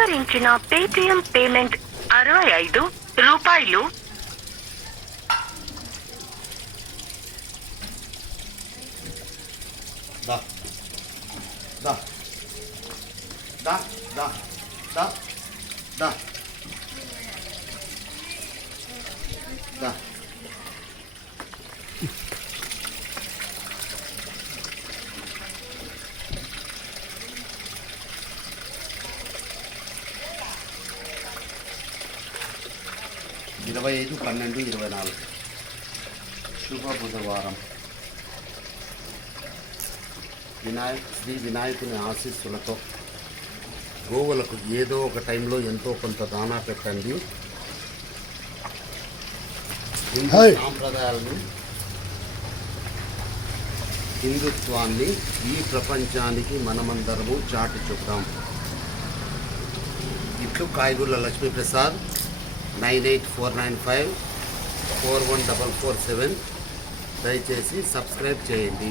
స్వీకరించిన Paytm payment అరవై ఐదు రూపాయలు దా దా దా దా దా దా దా ఇరవై ఐదు పన్నెండు ఇరవై నాలుగు శుభ బుధవారం. వినాయక్ శ్రీ వినాయకుని ఆశీస్సులతో గోవులకు ఏదో ఒక టైంలో ఎంతో కొంత దానా పెట్టండి. హిందూ. సాంప్రదాయాలను హిందుత్వాన్ని ఈ ప్రపంచానికి మనమందరము చాటి చూద్దాం. ఇట్లు కాయగూరల Lakshmiprasad nine eight four nine five four one double four seven దయచేసి సబ్స్క్రైబ్ చేయండి